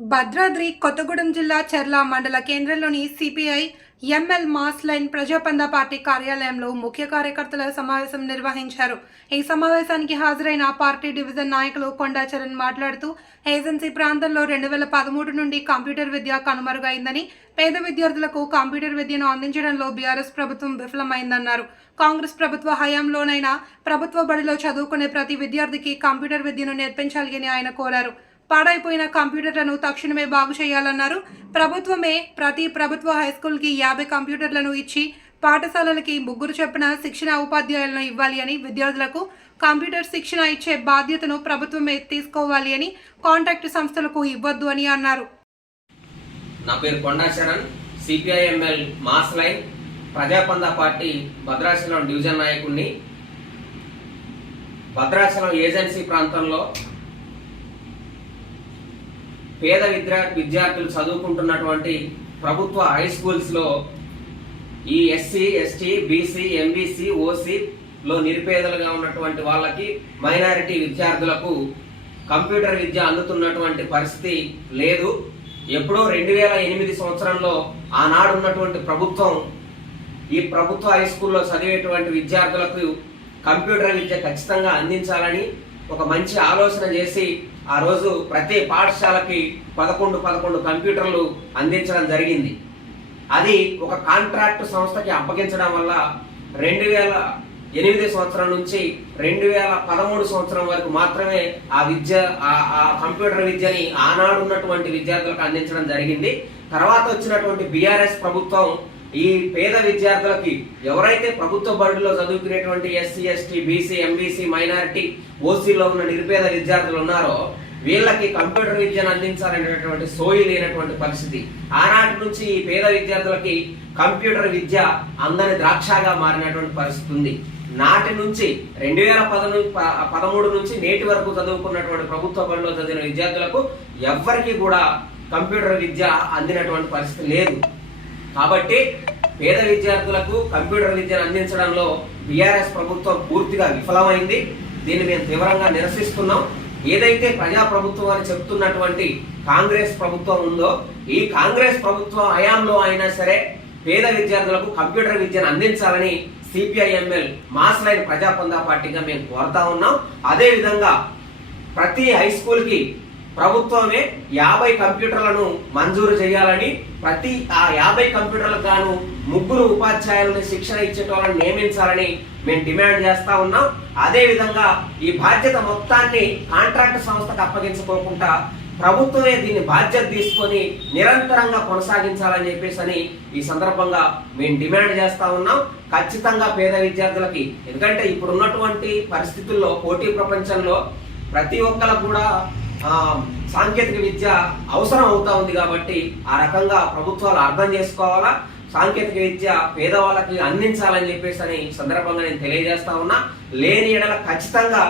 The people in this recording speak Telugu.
భద్రాద్రి కొత్తగూడెం జిల్లా చర్ల మండల కేంద్రంలోని CPI ML mass line ప్రజాపంద party కార్యాలయంలో ముఖ్య కార్యకర్తల సమావేశం నిర్వహించారు. ఈ సమావేశానికి హాజరైన పార్టీ డివిజన్ నాయకులు కొండా చరణ్ మాట్లాడుతూ ఏజెన్సీ ప్రాంతంలో 2013 నుండి కంప్యూటర్ విద్య కనుమరుగైందని, పేద విద్యార్థులకు కంప్యూటర్ విద్యను అందించడంలో బీఆర్ఎస్ ప్రభుత్వం విఫలమైందన్నారు. కాంగ్రెస్ ప్రభుత్వ హయాంలోనైనా ప్రభుత్వ బడిలో చదువుకునే ప్రతి విద్యార్థికి కంప్యూటర్ విద్యను నేర్పించాలి అని ఆయన కోరారు. పాడైపోయిన కంప్యూటర్లను తక్షణమే బాగు చేయాలన్నారు. ప్రభుత్వమే ప్రతి ప్రభుత్వ హైస్కూల్కి 50 కంప్యూటర్లను ఇచ్చి పాఠశాలలకి 3 చొప్పున శిక్షణ ఉపాధ్యాయులను ఇవ్వాలి అని, విద్యార్థులకు కంప్యూటర్ శిక్షణ ఇచ్చే బాధ్యతను ప్రభుత్వమే తీసుకోవాలి అని, కాంట్రాక్ట్ సంస్థలకు ఇవ్వద్దు అని అన్నారు. నా పేరు కొండా Charan, CPIML mass line ప్రజాపంద party Bhadrachalam division నాయకుడిని. భద్రాచలం ఏజెన్సీ ప్రాంతంలో పేద విద్యార్థులు చదువుకుంటున్నటువంటి ప్రభుత్వ హై స్కూల్స్లో ఈ ఎస్సీ, ఎస్టీ, బీసీ, ఎంబీసీ, ఓసీలో నిరుపేదలుగా ఉన్నటువంటి వాళ్ళకి, మైనారిటీ విద్యార్థులకు కంప్యూటర్ విద్య అందుతున్నటువంటి పరిస్థితి లేదు. ఎప్పుడో 2008 సంవత్సరంలో ఆనాడు ఉన్నటువంటి ప్రభుత్వం ఈ ప్రభుత్వ హై స్కూల్లో చదివేటువంటి విద్యార్థులకు కంప్యూటర్ విద్య ఖచ్చితంగా అందించాలని ఒక మంచి ఆలోచన చేసి ఆ రోజు ప్రతి పాఠశాలకి 11 కంప్యూటర్లు అందించడం జరిగింది. అది ఒక కాంట్రాక్ట్ సంస్థకి అప్పగించడం వల్ల 2008 సంవత్సరం నుంచి 2013 సంవత్సరం వరకు మాత్రమే ఆ కంప్యూటర్ విద్యని ఆనాడు ఉన్నటువంటి విద్యార్థులకు అందించడం జరిగింది. తర్వాత వచ్చినటువంటి బీఆర్ఎస్ ప్రభుత్వం ఈ పేద విద్యార్థులకి, ఎవరైతే ప్రభుత్వ బడుల్లో చదువుకునేటువంటి SC, ST, BC, MBC, minority, ఓసీలో ఉన్న నిరుపేద విద్యార్థులు ఉన్నారో వీళ్ళకి కంప్యూటర్ విద్యను అందించాలనేటువంటి సోయి లేనటువంటి పరిస్థితి. ఆనాటి నుంచి ఈ పేద విద్యార్థులకి కంప్యూటర్ విద్య అందని ద్రాక్షగా మారినటువంటి పరిస్థితి ఉంది. నాటి నుంచి 2013 నుంచి నేటి వరకు చదువుకున్నటువంటి ప్రభుత్వ బడిలో చదివిన విద్యార్థులకు ఎవ్వరికి కూడా కంప్యూటర్ విద్య అందినటువంటి పరిస్థితి లేదు. కాబట్టి పేద విద్యార్థులకు కంప్యూటర్ విద్యను అందించడంలో బీఆర్ఎస్ ప్రభుత్వం పూర్తిగా విఫలమైంది. దీన్ని మేము తీవ్రంగా నిరసిస్తున్నాం. ఏదైతే ప్రజా ప్రభుత్వం అని చెప్తున్నటువంటి కాంగ్రెస్ ప్రభుత్వం ఉందో, ఈ కాంగ్రెస్ ప్రభుత్వం హయాంలో అయినా సరే పేద విద్యార్థులకు కంప్యూటర్ విద్యను అందించాలని సిపిఐఎంఎల్ మాస్ లైన్ ప్రజాపంద పార్టీగా మేము కోరుతా ఉన్నాం. అదేవిధంగా ప్రతి హై స్కూల్కి ప్రభుత్వమే 50 కంప్యూటర్లను మంజూరు చేయాలని, ప్రతి ఆ 50 కంప్యూటర్లకు గాను 3 ఉపాధ్యాయులను శిక్షణ ఇచ్చేటోళ్ళని నియమించాలని మేము డిమాండ్ చేస్తా ఉన్నాం. అదేవిధంగా ఈ బాధ్యత మొత్తాన్ని కాంట్రాక్ట్ సంస్థకు అప్పగించుకోకుండా ప్రభుత్వమే దీన్ని బాధ్యత తీసుకొని నిరంతరంగా కొనసాగించాలని చెప్పేసి ఈ సందర్భంగా మేము డిమాండ్ చేస్తా ఉన్నాం. ఖచ్చితంగా పేద విద్యార్థులకి, ఎందుకంటే ఇప్పుడు ఉన్నటువంటి పరిస్థితుల్లో పోటీ ప్రపంచంలో ప్రతి ఒక్కరికి కూడా సాంకేతిక విద్య అవసరం అవుతా ఉంది. కాబట్టి ఆ రకంగా ప్రభుత్వాలు అర్థం చేసుకోవాలా, సాంకేతిక విద్య పేదవాళ్ళకి అందించాలని చెప్పేసి సందర్భంగా నేను తెలియజేస్తా ఉన్నా. లేని ఎడల ఖచ్చితంగా